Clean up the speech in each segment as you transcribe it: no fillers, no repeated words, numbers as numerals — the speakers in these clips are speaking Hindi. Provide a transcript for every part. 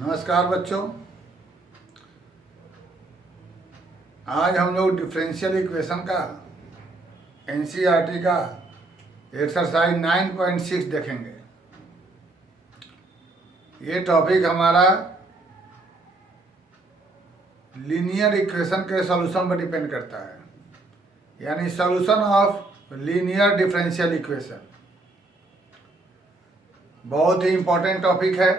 नमस्कार बच्चों। आज हम लोग डिफरेंशियल इक्वेशन का एनसीईआरटी का एक्सरसाइज 9.6 देखेंगे। ये टॉपिक हमारा लीनियर इक्वेशन के सॉल्यूशन पर डिपेंड करता है, यानी solution of linear differential equation. बहुत ही इम्पोर्टेंट टॉपिक है।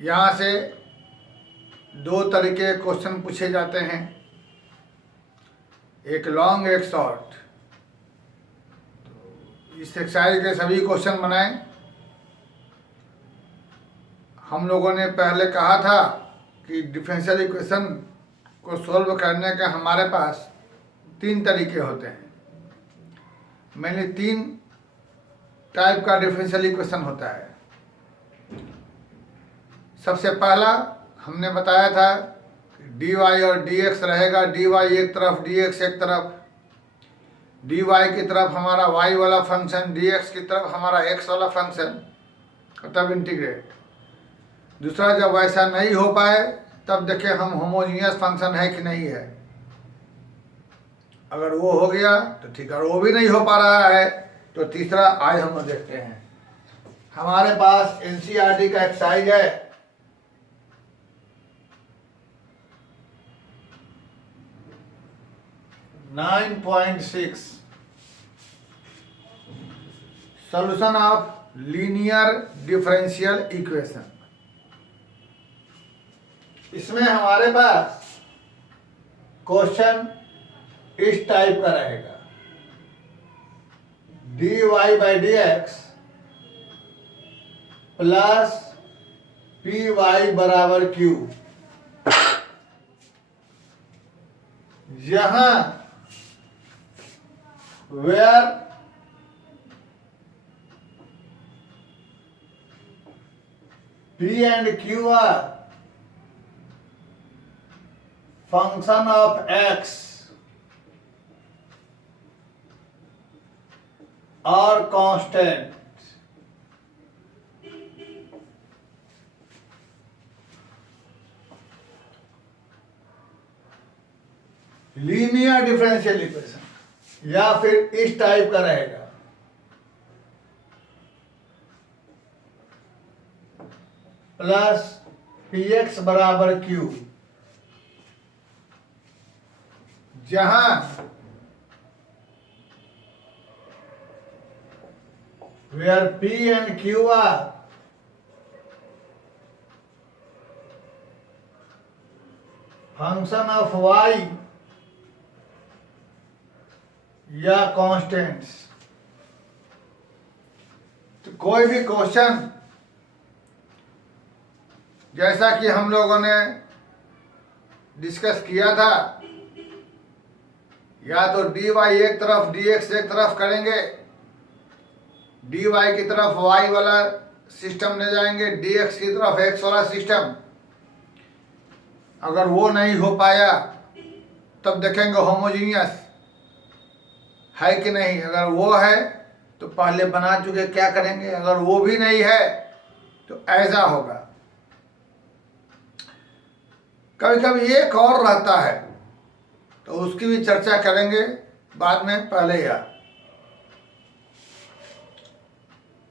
यहाँ से दो तरीके क्वेश्चन पूछे जाते हैं, एक लॉन्ग एक शॉर्ट। इस एक्सरसाइज के सभी क्वेश्चन बनाएं। हम लोगों ने पहले कहा था कि डिफरेंशियल इक्वेशन को सॉल्व करने के हमारे पास तीन तरीके होते हैं। मैंने तीन टाइप का डिफरेंशियल इक्वेशन होता है। सबसे पहला हमने बताया था dy और dx रहेगा। dy एक तरफ, dx एक तरफ। dy की तरफ हमारा y वाला फंक्शन, dx की तरफ हमारा x वाला फंक्शन, तब इंटीग्रेट। दूसरा, जब वैसा नहीं हो पाए तब देखें हम होमोजीनियस फंक्शन है कि नहीं है। अगर वो हो गया तो ठीक है, और वो भी नहीं हो पा रहा है तो तीसरा आज हम देखते हैं। हमारे पास एनसीईआरटी का एक्सरसाइज है 9.6 solution of linear differential equation. इसमें हमारे पास क्वेश्चन इस टाइप का रहेगा, dy/dx प्लस py बराबर q। जहां where p and q are function of x or constant, linear differential equation. या फिर इस टाइप का रहेगा, प्लस px बराबर q। जहां where p and q are function of y या कांस्टेंट्स। तो कोई भी क्वेश्चन जैसा कि हम लोगों ने डिस्कस किया था, या तो dy एक तरफ dx एक तरफ करेंगे, dy की तरफ y वाला सिस्टम ले जाएंगे, dx की तरफ x वाला सिस्टम। अगर वो नहीं हो पाया तब देखेंगे होमोजीनियस है कि नहीं। अगर वो है तो पहले बना चुके क्या करेंगे, अगर वो भी नहीं है तो ऐसा होगा। कभी कभी एक और रहता है तो उसकी भी चर्चा करेंगे बाद में, पहले या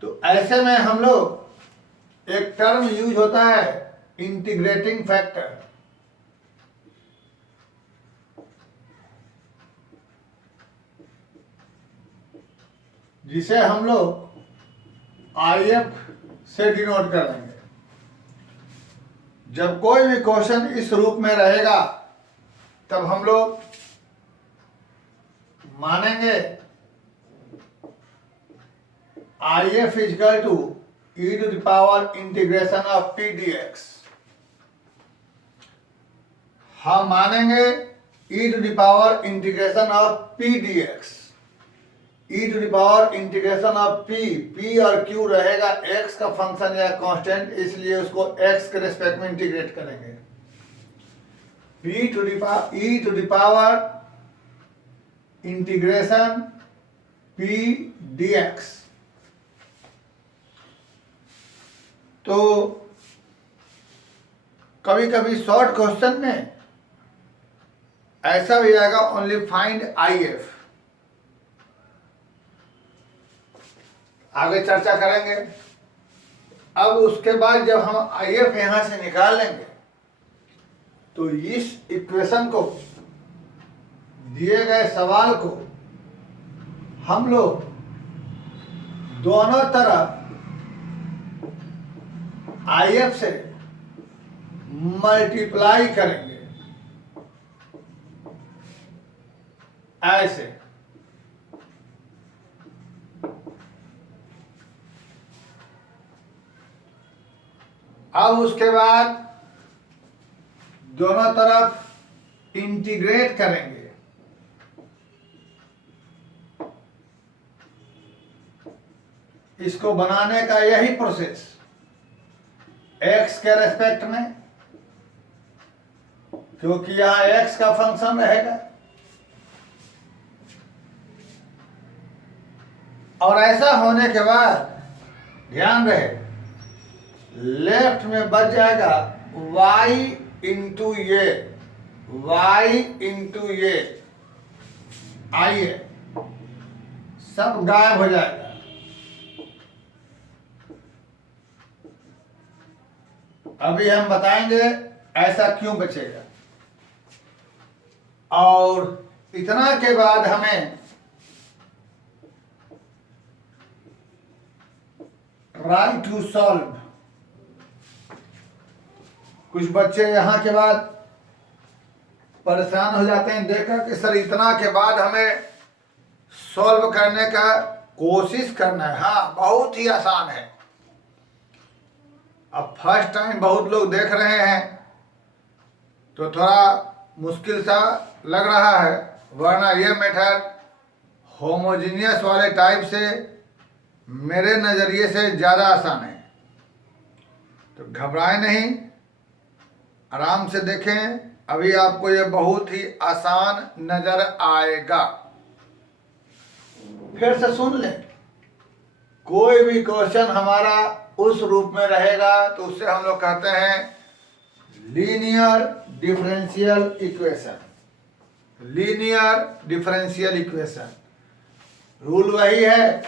तो ऐसे में हम लोग एक टर्म यूज होता है इंटीग्रेटिंग फैक्टर। जिसे हम लोग IF से डिनोट कर देंगे। जब कोई भी क्वेश्चन इस रूप में रहेगा तब हम लोग मानेंगे IF equal to e to the power integration of p dx। हम मानेंगे e to the power integration of p dx, e to the power integration of p और q रहेगा x का फंक्शन या कांस्टेंट, इसलिए उसको x के रेस्पेक्ट में इंटीग्रेट करेंगे। e to the power integration p dx तो कभी कभी शॉर्ट क्वेश्चन में ऐसा भी आएगा ओनली फाइंड आई एफ। आगे चर्चा करेंगे। अब उसके बाद जब हम आई एफ यहां से निकाल लेंगे तो इस इक्वेशन को, दिए गए सवाल को हम लोग दोनों तरफ आई एफ से मल्टीप्लाई करेंगे ऐसे। अब उसके बाद दोनों तरफ इंटीग्रेट करेंगे। इसको बनाने का यही प्रोसेस x के रेस्पेक्ट में, क्योंकि यहां x का फंक्शन रहेगा। और ऐसा होने के बाद ध्यान रहे, लेफ्ट में बच जाएगा y इंटू ये, y इंटू ये, आइए सब गायब हो जाएगा। अभी हम बताएंगे ऐसा क्यों बचेगा। और इतना के बाद हमें ट्राई टू सॉल्व। कुछ बच्चे यहां के बाद परेशान हो जाते हैं देखकर कि सर इतना के बाद हमें सॉल्व करने का कोशिश करना है। हाँ, बहुत ही आसान है। अब फर्स्ट टाइम बहुत लोग देख रहे हैं तो थोड़ा मुश्किल सा लग रहा है, वरना ये मेथड होमोजीनियस वाले टाइप से मेरे नज़रिए से ज़्यादा आसान है। तो घबराएं नहीं, आराम से देखें। अभी आपको ये बहुत ही आसान नज़र आएगा। फिर से सुन लें, कोई भी क्वेश्चन हमारा उस रूप में रहेगा तो उससे हम लोग कहते हैं linear differential equation. Linear differential equation rule वही है,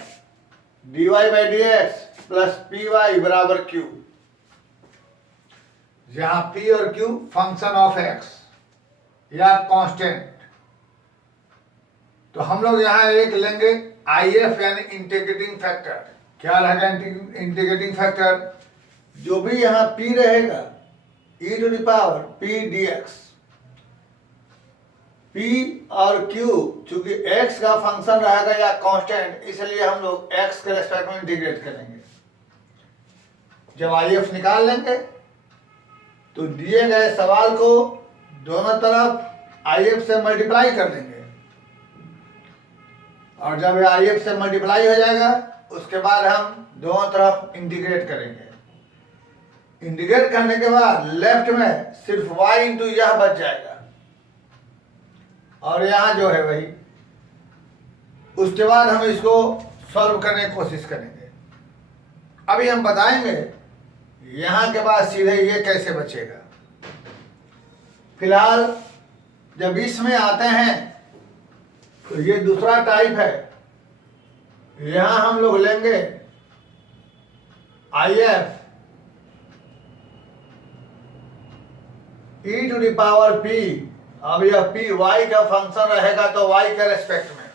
dy by d x plus p y बराबर क्यू, जहां p और q फंक्शन ऑफ x या कांस्टेंट। तो हम लोग यहां एक लेंगे IF यानी इंटीग्रेटिंग फैक्टर। क्या रहेगा इंटीग्रेटिंग फैक्टर? जो भी यहां p रहेगा e to the power p dx। p और q चूंकि x का फंक्शन रहेगा या कांस्टेंट, इसलिए हम लोग x के रेस्पेक्ट में इंटीग्रेट करेंगे। जब IF निकाल लेंगे तो दिए गए सवाल को दोनों तरफ IF से मल्टीप्लाई कर देंगे। और जब ये IF से मल्टीप्लाई हो जाएगा उसके बाद हम दोनों तरफ इंटीग्रेट करेंगे। इंटीग्रेट करने के बाद लेफ्ट में सिर्फ y इंटू यह बच जाएगा और यहां जो है वही। उसके बाद हम इसको सॉल्व करने की कोशिश करेंगे। अभी हम बताएंगे यहां के बाद सीधे ये कैसे बचेगा। फिलहाल जब इसमें आते हैं तो ये दूसरा टाइप है। यहां हम लोग लेंगे IF e to the power p। अब यह p y का फंक्शन रहेगा तो y के रेस्पेक्ट में।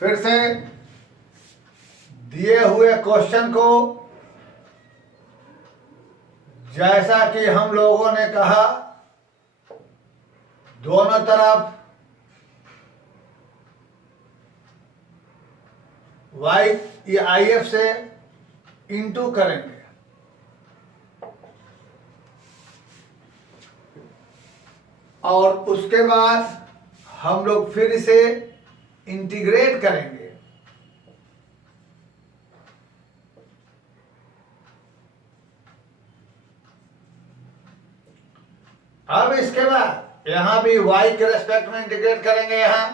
फिर से दिए हुए क्वेश्चन को जैसा कि हम लोगों ने कहा, दोनों तरफ y ये IF से इंटू करेंगे। और उसके बाद हम लोग फिर से इंटीग्रेट करेंगे। अब इसके बाद यहां भी y के रेस्पेक्ट में इंटीग्रेट करेंगे। यहां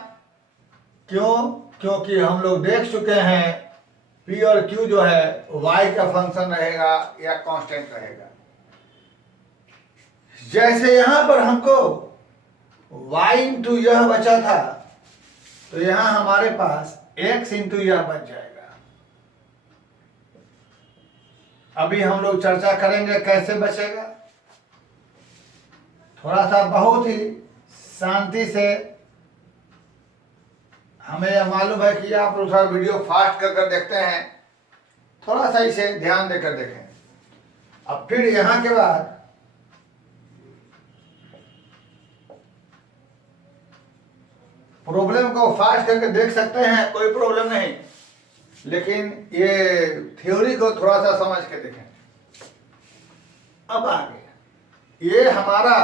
क्यों? क्योंकि हम लोग देख चुके हैं P और Q जो है y का फंक्शन रहेगा या कांस्टेंट रहेगा। जैसे यहां पर हमको y इंटू यह बचा था, तो यहां हमारे पास x इंटू यह बच जाएगा। अभी हम लोग चर्चा करेंगे कैसे बचेगा। थोड़ा सा बहुत ही शांति से, हमें यह मालूम है कि आप लोग वीडियो फास्ट कर देखते हैं, थोड़ा सा इसे ध्यान देकर देखें। अब फिर यहां के बाद प्रॉब्लम को फास्ट करके देख सकते हैं, कोई प्रॉब्लम नहीं, लेकिन ये थ्योरी को थोड़ा सा समझ के देखें। अब आगे ये हमारा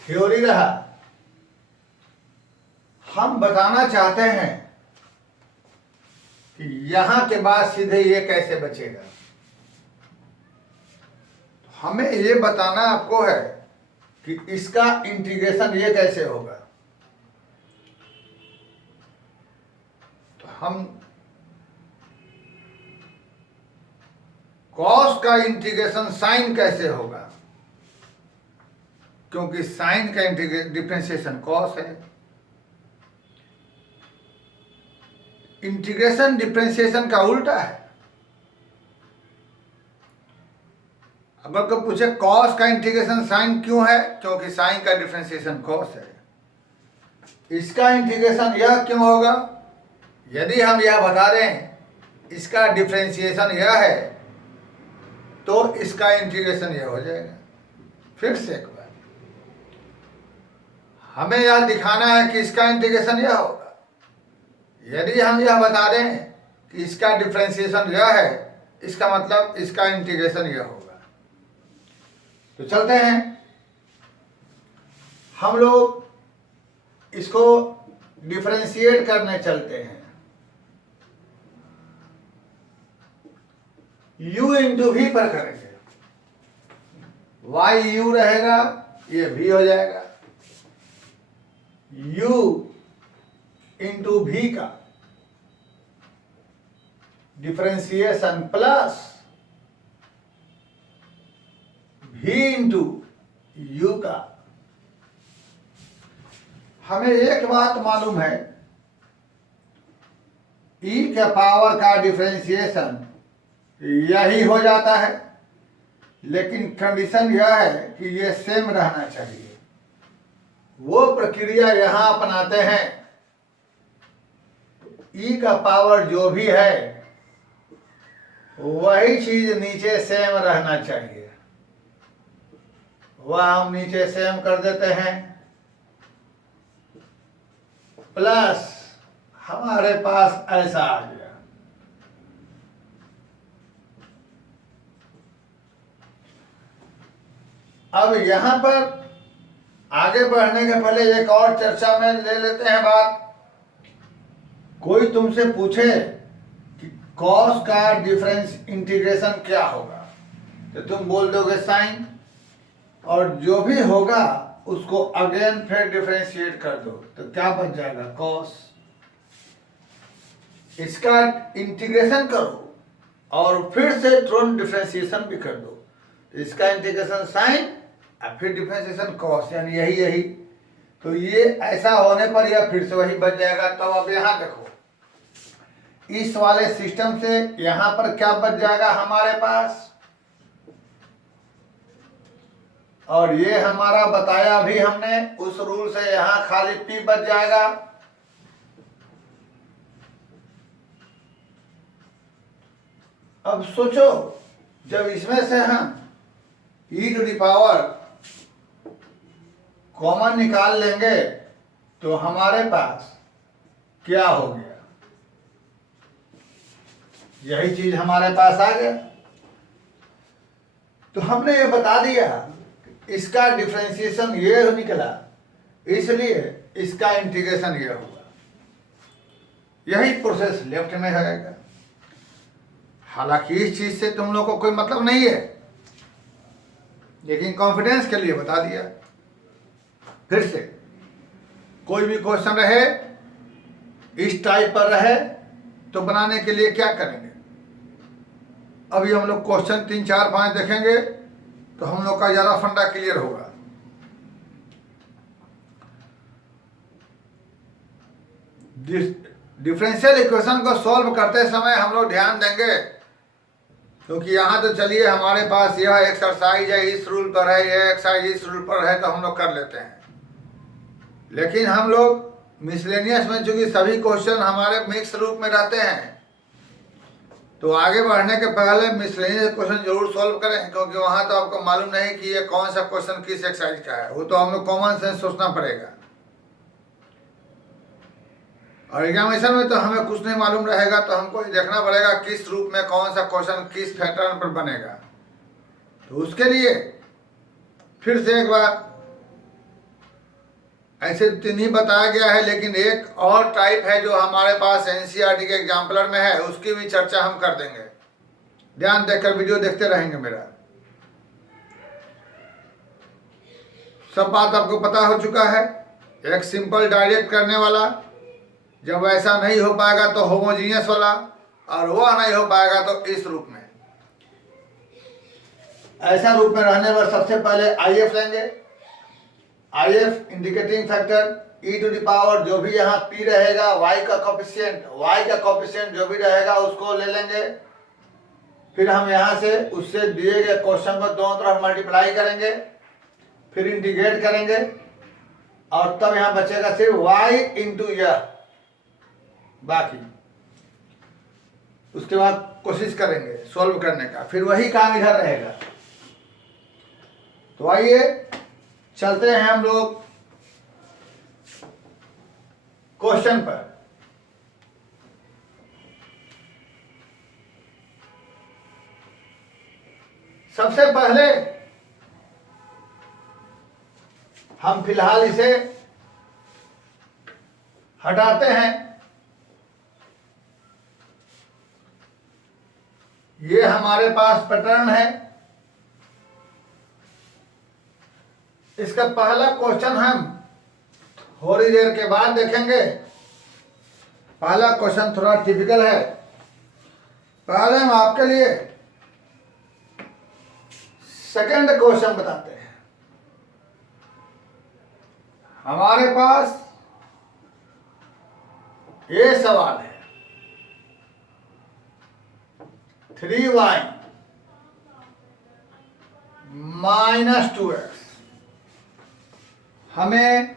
थ्योरी रहा। हम बताना चाहते हैं कि यहां के बाद सीधे ये कैसे बचेगा। हमें ये बताना आपको है कि इसका इंटीग्रेशन ये कैसे होगा। तो हम कॉस का इंटीग्रेशन साइन कैसे होगा, क्योंकि साइन का डिफरेंशिएशन कॉस है। इंटीग्रेशन डिफरेंशिएशन का उल्टा है। अगर कोई पूछे कॉस का इंटीग्रेशन साइन क्यों है, क्योंकि साइन का डिफरेंशिएशन कॉस है। इसका इंटीग्रेशन यह क्यों होगा, यदि हम यह बता दें इसका डिफरेंशिएशन यह है, तो इसका इंटीग्रेशन यह हो जाएगा। फिर से एक बार हमें यह दिखाना है कि इसका इंटीग्रेशन यह होगा। यदि हम यह बता दें कि इसका डिफरेंशिएशन यह है, इसका मतलब इसका इंटीग्रेशन यह होगा। तो चलते हैं, हम लोग इसको डिफरेंशिएट करने चलते हैं। u इंटू वी पर करेंगे, y u रहेगा, ये v हो जाएगा। u इंटू v का differentiation plus v into u का। हमें एक बात मालूम है, e के पावर का डिफरेंशिएशन यही हो जाता है, लेकिन कंडीशन यह है कि ये सेम रहना चाहिए। वो प्रक्रिया यहां अपनाते हैं, ई का पावर जो भी है वही चीज नीचे सेम रहना चाहिए। वह हम नीचे सेम कर देते हैं, प्लस हमारे पास ऐसा आ गया। अब यहां पर आगे बढ़ने के पहले एक और चर्चा में ले लेते हैं बात। कोई तुमसे पूछे कि कॉस का डिफरेंस इंटीग्रेशन क्या होगा, तो तुम बोल दोगे साइन, और जो भी होगा उसको अगेन फिर डिफरेंशिएट कर दो, तो क्या बच जाएगा कॉस। इसका इंटीग्रेशन करो और फिर से तुरंत डिफरेंशिएशन भी कर दो, इसका इंटीग्रेशन साइन और फिर डिफरेंशिएशन कॉस, यानी यही। तो ये ऐसा होने पर यह फिर से वही बच जाएगा। तो अब यहां देखो, इस वाले सिस्टम से यहां पर क्या बच जाएगा हमारे पास, और ये हमारा बताया भी हमने उस रूल से, यहां खाली p बच जाएगा। अब सोचो, जब इसमें से हम e to the power common निकाल लेंगे तो हमारे पास क्या हो गया, यही चीज हमारे पास आ गया। तो हमने ये बता दिया इसका डिफरेंशिएशन ये निकला, इसलिए इसका इंटीग्रेशन ये होगा। यही प्रोसेस लेफ्ट में रहेगा। हालांकि इस चीज से तुम लोग को कोई मतलब नहीं है, लेकिन कॉन्फिडेंस के लिए बता दिया। फिर से कोई भी क्वेश्चन रहे इस टाइप पर रहे तो बनाने के लिए क्या करेंगे? अभी हम लोग क्वेश्चन 3, 4, 5 देखेंगे तो हम लोग का ज़्यादा फंडा क्लियर होगा। डिफरेंशियल इक्वेशन को सॉल्व करते समय हम लोग ध्यान देंगे, क्योंकि यहाँ तो चलिए हमारे पास यह एक्सरसाइज है, इस रूल पर है, यह एक्सरसाइज इस रूल पर है, तो हम लोग कर लेते हैं। लेकिन हम लोग मिसलेनियस में चूंकि सभी क्वेश्चन हमारे मिक्स रूप में रहते हैं, तो आगे बढ़ने के पहले मिसलेनियस क्वेश्चन जरूर सॉल्व करें, क्योंकि वहाँ तो आपको मालूम नहीं कि ये कौन सा क्वेश्चन किस एक्सरसाइज का है। वो तो हम लोग कॉमन सेंस सोचना पड़ेगा। और एग्जामिनेशन में तो हमें कुछ नहीं मालूम रहेगा, तो हमको देखना पड़ेगा किस रूप में कौन सा क्वेश्चन किस पैटर्न पर बनेगा। तो उसके लिए फिर से एक बार ऐसे 3 ही बताया गया है, लेकिन एक और टाइप है जो हमारे पास एनसीईआरटी के एग्जाम्पलर में है, उसकी भी चर्चा हम कर देंगे। ध्यान देकर वीडियो देखते रहेंगे मेरा। सब बात आपको पता हो चुका है। एक सिंपल डायरेक्ट करने वाला, जब ऐसा नहीं हो पाएगा तो होमोजीनियस वाला, और वह नहीं हो पाएगा तो इस रूप में। ऐसा रूप में रहने पर सबसे पहले IF लेंगे। IF indicating factor e to the power जो भी यहाँ p रहेगा, y का कोफिशिएंट जो भी रहेगा उसको ले लेंगे। फिर हम यहाँ से उससे दिए गए क्वेश्चन को दोनों तरफ मल्टीप्लाई करेंगे, फिर इंटीग्रेट करेंगे, और तब यहाँ बचेगा सिर्फ y इंटू यह बाकी। उसके बाद कोशिश करेंगे सॉल्व करने का, फिर वही काम इधर रहेगा। तो आइए चलते हैं हम लोग क्वेश्चन पर। सबसे पहले हम फिलहाल इसे हटाते हैं। ये हमारे पास पैटर्न है। इसका पहला क्वेश्चन हम थोड़ी देर के बाद देखेंगे। पहला क्वेश्चन थोड़ा टिपिकल है। पहले हम आपके लिए सेकंड क्वेश्चन बताते हैं। हमारे पास ये सवाल है, 3y माइनस 2x, हमें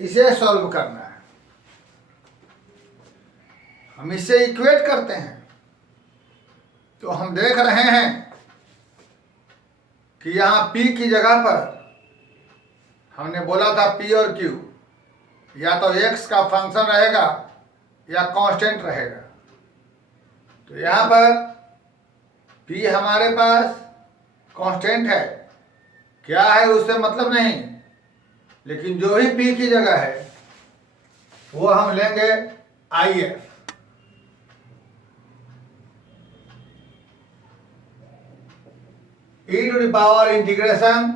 इसे सॉल्व करना है। हम इसे इक्वेट करते हैं, तो हम देख रहे हैं कि यहाँ p की जगह पर हमने बोला था p और q या तो x का फंक्शन रहेगा या कांस्टेंट रहेगा। तो यहाँ पर p हमारे पास कांस्टेंट है, क्या है उससे मतलब नहीं, लेकिन जो ही p की जगह है वो हम लेंगे IF। e to the power integration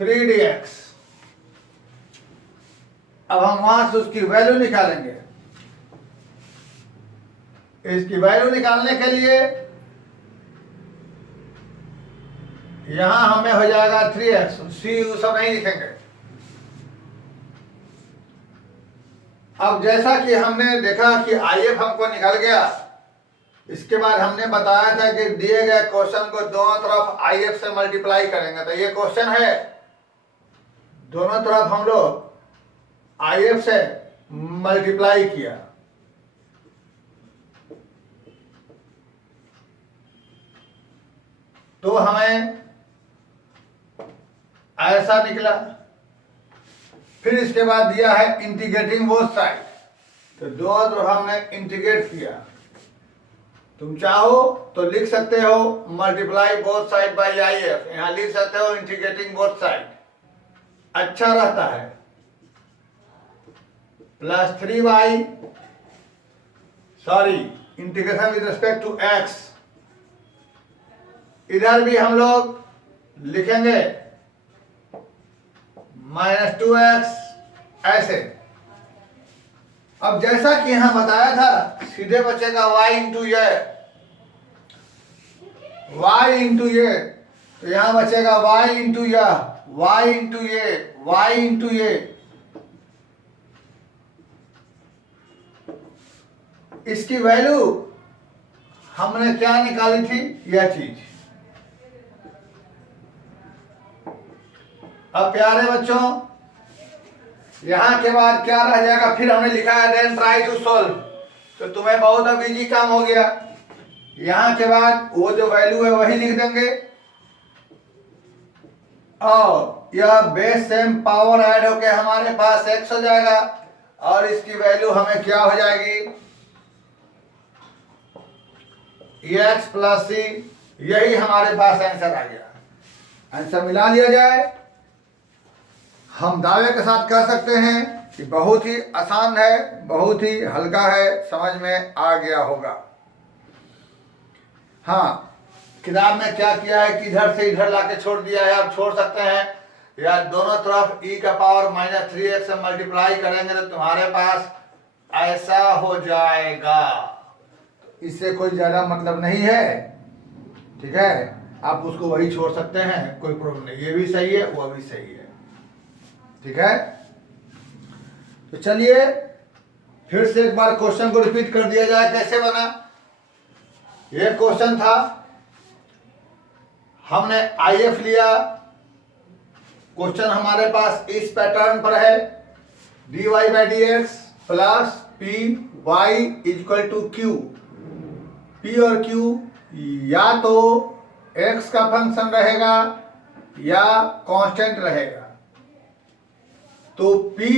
3dx। अब हम वहां से उसकी वैल्यू निकालेंगे। इसकी वैल्यू निकालने के लिए यहां हमें हो जाएगा 3x, c सब नहीं लिखेंगे। अब जैसा कि हमने देखा कि IF हमको निकल गया, इसके बाद हमने बताया था कि दिए गए क्वेश्चन को दोनों तरफ IF से मल्टीप्लाई करेंगे। तो ये क्वेश्चन है, दोनों तरफ हम लोग IF से मल्टीप्लाई किया। तो हमें ऐसा निकला। फिर इसके बाद दिया है इंटीग्रेटिंग बोथ साइड, तो दोनों तरफ हमने इंटीग्रेट किया। तुम चाहो तो लिख सकते हो multiply both side by IF, यहां लिख सकते हो इंटीग्रेटिंग बोथ साइड, अच्छा रहता है। Plus 3y, sorry integration with respect to x, इधर भी हम लोग लिखेंगे माइनस 2x ऐसे। अब जैसा कि यहाँ बताया था, सीधे बचेगा y इंटू ये, y इंटू ये, तो यहाँ बचेगा y इंटू यह, y इंटू ये, y इंटू ये। इसकी वैल्यू हमने क्या निकाली थी, यह चीज। अब प्यारे बच्चों, यहां के बाद क्या रह जाएगा, फिर हमने लिखा है देन ट्राई टू सॉल्व, तो तुम्हें बहुत अब इजी काम हो गया। यहां के बाद वो जो वैल्यू है वही लिख देंगे, और यह बेस सेम पावर ऐड होके हमारे पास x हो जाएगा, और इसकी वैल्यू हमें क्या हो जाएगी, x प्लस सी। यही हमारे पास आंसर आ गया। आंसर मिला लिया जाए, हम दावे के साथ कह सकते हैं कि बहुत ही आसान है, बहुत ही हल्का है, समझ में आ गया होगा। हाँ, किताब में क्या किया है कि इधर से इधर लाके छोड़ दिया है, आप छोड़ सकते हैं, या दोनों तरफ e का पावर -3x से मल्टीप्लाई करेंगे तो तुम्हारे पास ऐसा हो जाएगा। इससे कोई ज्यादा मतलब नहीं है, ठीक है, आप उसको वही छोड़ सकते हैं, कोई प्रॉब्लम नहीं। ये भी सही है, वो भी सही है, ठीक है। तो चलिए फिर से एक बार क्वेश्चन को रिपीट कर दिया जाए, कैसे बना। ये क्वेश्चन था, हमने IF लिया, क्वेश्चन हमारे पास इस पैटर्न पर है, dy by d x plus p y equal to q. P और Q या तो x का फंक्शन रहेगा या कांस्टेंट रहेगा। तो P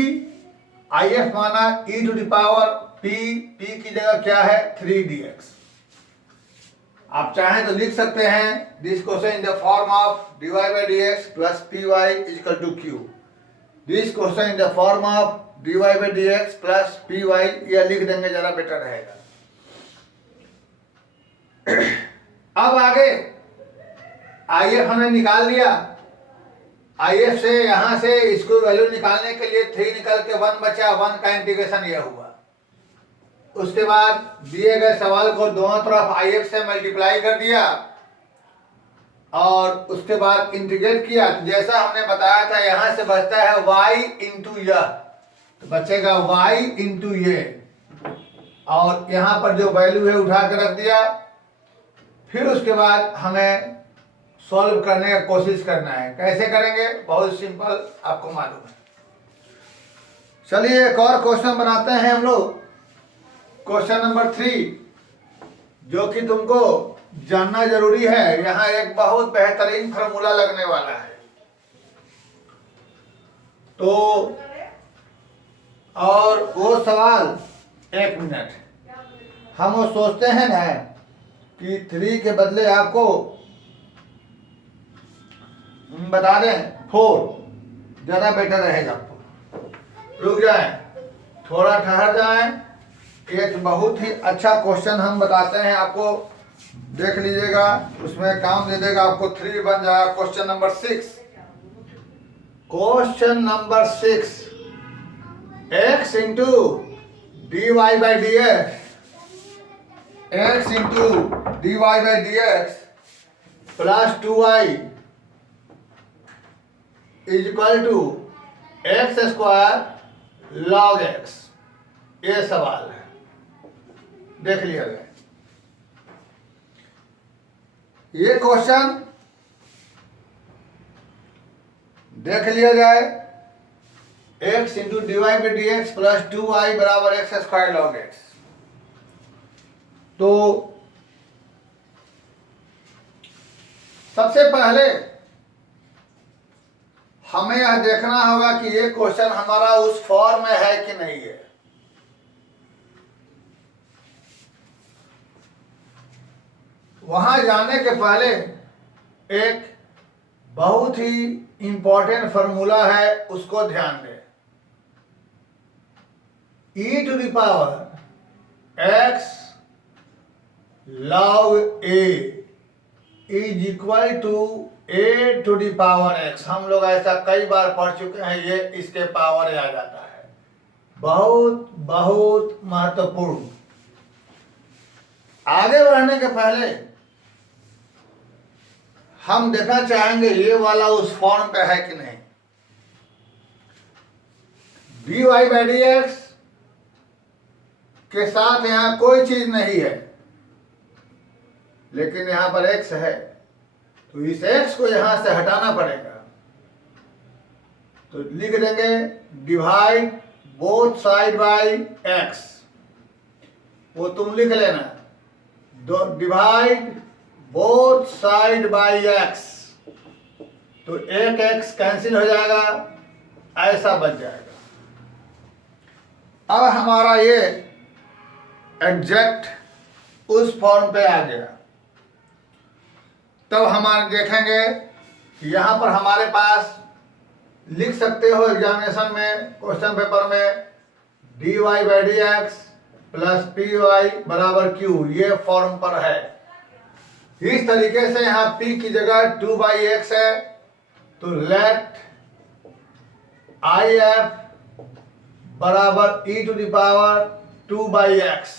IF माना e to the power P की जगह क्या है 3dx। आप चाहें तो लिख सकते हैं this question in the form of dy by d x plus p y equal to q. This question in the form of dy by d x plus p y, यह लिख देंगे, जरा बेटर रहेगा। अब आगे IF हमने निकाल लिया, IF से यहां से इसको वैल्यू निकालने के लिए 3 निकल के 1 बचा, 1 का इंटीग्रेशन यह हुआ। उसके बाद दिए गए सवाल को दोनों तरफ IF से मल्टीप्लाई कर दिया और उसके बाद इंटीग्रेट किया। जैसा हमने बताया था, यहां से बचता है y इंटू यह, तो बचेगा y इंटू ये, और यहां पर जो वैल्यू है उठा कर रख दिया। फिर उसके बाद हमें सॉल्व करने का कोशिश करना है। कैसे करेंगे, बहुत सिंपल, आपको मालूम है। चलिए एक और क्वेश्चन बनाते हैं हम लोग, क्वेश्चन नंबर 3, जो कि तुमको जानना जरूरी है। यहाँ एक बहुत बेहतरीन फॉर्मूला लगने वाला है। तो और वो सवाल, एक मिनट, हम वो सोचते हैं ना कि 3 के बदले आपको बता दें 4, ज़्यादा बेटर रहेगा। रुक जाएं, थोड़ा ठहर जाएं, एक बहुत ही अच्छा क्वेश्चन हम बताते हैं आपको, देख लीजिएगा, उसमें काम दे देगा आपको। 3 बन जाएगा question number 6। Question number 6, x into d y by d x, x into d y by d x plus 2y is equal to x square log x। ये सवाल है, देख लिया जाए। ये क्वेश्चन देख लिया जाए, x into d y by d x plus 2y बराबर एक्स स्क्वायर लॉग x। तो सबसे पहले हमें यह देखना होगा कि ये क्वेश्चन हमारा उस फॉर्म में है कि नहीं है। वहां जाने के पहले एक बहुत ही इंपॉर्टेंट फॉर्मूला है, उसको ध्यान दें। e to the power x log a is equal to a to the power x। हम लोग ऐसा कई बार पढ़ चुके हैं, ये इसके पावर आ जाता है। बहुत बहुत महत्वपूर्ण। आगे बढ़ने के पहले हम देखना चाहेंगे ये वाला उस फॉर्म पे है कि नहीं। dy बाई डी एक्स के साथ यहां कोई चीज नहीं है, लेकिन यहां पर x है, तो इस x को यहां से हटाना पड़ेगा। तो लिख देंगे divide both side by x, वो तुम लिख लेना, divide both side by x, तो एक x कैंसिल हो जाएगा, ऐसा बच जाएगा। अब हमारा ये एग्जैक्ट उस फॉर्म पे आ गया। तब हमारे देखेंगे कि यहाँ पर हमारे पास लिख सकते हो एग्जामिनेशन में, क्वेश्चन पेपर में, dy by d x plus p y बराबर क्यू, ये फॉर्म पर है। इस तरीके से यहाँ p की जगह 2 बाई एक्स है, तो लेट आई एफ बराबर e to the power 2 by x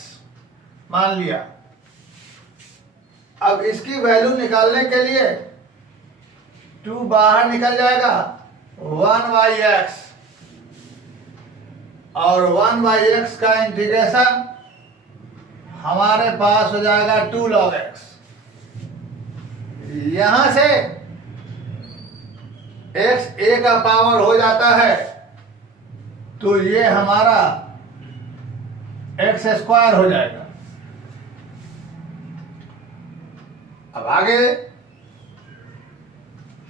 मान लिया। अब इसकी वैल्यू निकालने के लिए 2 बाहर निकल जाएगा, 1 बाई एक्स, और 1 बाई एक्स का इंटीग्रेशन हमारे पास हो जाएगा 2 log x। यहां से x a का पावर हो जाता है, तो ये हमारा x स्क्वायर हो जाएगा। अब आगे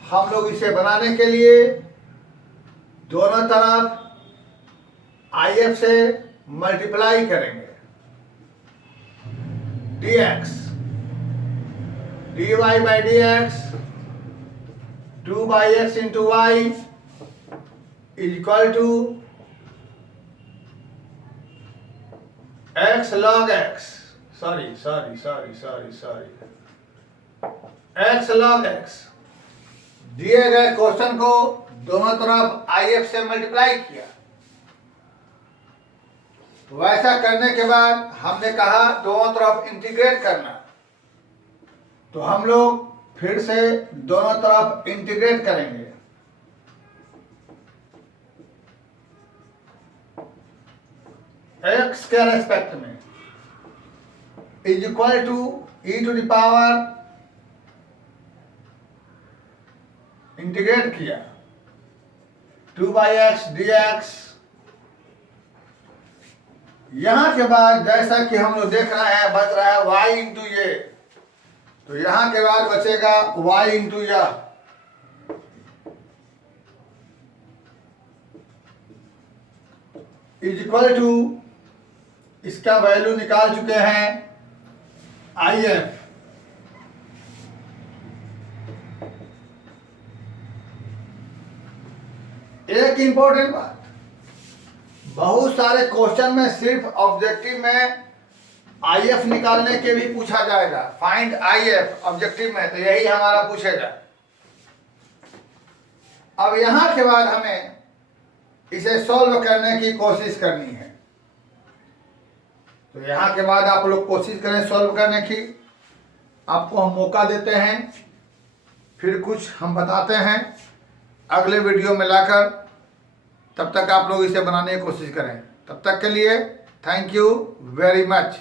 हम लोग इसे बनाने के लिए दोनों तरफ IF से मल्टीप्लाई करेंगे। dx dy by d x 2 by x into y is equal to x log x, sorry x log x। दिए गए क्वेश्चन को दोनों तरफ IF से मल्टीप्लाई किया। वैसा करने के बाद हमने कहा दोनों तरफ इंटीग्रेट करना, तो हम लोग फिर से दोनों तरफ इंटीग्रेट करेंगे। x के रेस्पेक्ट में is equal to e to the power, integrate किया 2 बाई एक्स डी एक्स। यहां के बाद जैसा कि हम लोग देख रहे हैं बच रहा है y इंटू ये, तो यहां के बाद बचेगा y इंटू यह, इज इक्वल टू, इसका वैल्यू निकाल चुके हैं IF। एक इंपॉर्टेंट बात, बहुत सारे क्वेश्चन में सिर्फ ऑब्जेक्टिव में IF निकालने के भी पूछा जाएगा, फाइंड IF ऑब्जेक्टिव में, तो यही हमारा पूछेगा। अब यहां के बाद हमें इसे सॉल्व करने की कोशिश करनी है। तो यहां के बाद आप लोग कोशिश करें सॉल्व करने की। आपको हम मौका देते हैं, फिर कुछ हम बताते हैं अगले वीडियो में लाकर। तब तक आप लोग इसे बनाने की कोशिश करें। तब तक के लिए थैंक यू वेरी मच।